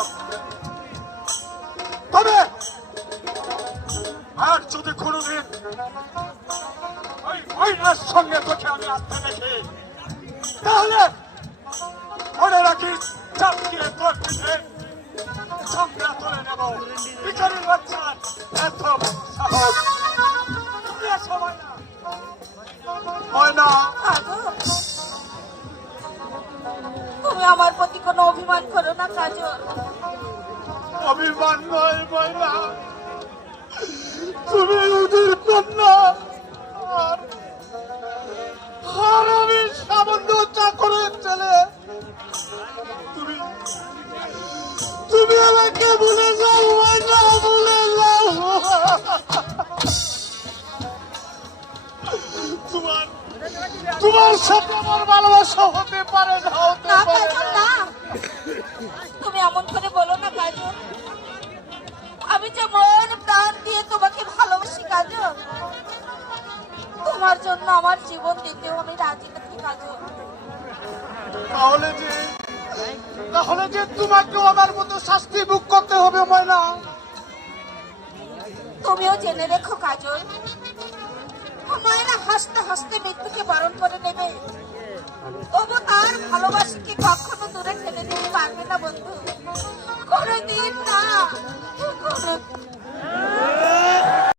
দিলাম। তবে আর যদি কোনোদিন ওই মহিলার সঙ্গে তোকে আমি আসতে দেখি, তাহলে মনে রাখিস চাপিয়ে তোর পিঠে চামড়া তুলে নেব। ভিখারির বাচ্চা এত সাহস! সবাই না ময়না, তুমি আমার প্রতি কোনো অভিমান করো না কাজল। অভিমান নয় ময়না, তুমি ওদের কন্যা আর আমি সামান্য চাকরের ছেলে। তুমি তুমি আমাকে ভুলে যাও ময়না, ভুলে যাও। তোমার তোমার সাথে আমার ভালোবাসা হতে পারে না, হতে পারে না। তুমি এমন করে বলো না কাজল, আমি যে মন প্রাণ দিয়ে তোমাকে ভালোবাসি কাজল। তোমার জন্য আমার জীবন দিতেও আমি রাজি আছি কাজল। তাহলে যে তোমাকেও আমার মতো শাস্তি ভোগ করতে হবে ময়না। তুমিও জেনে রেখো কাজল, ময়না হাসতে হাসতে মৃত্যুকে বরণ করে নেবে, তবু তার ভালোবাসাকে কখনো দূরে ঠেলে দিতে পারবে না বন্ধু, কোনোদিন না।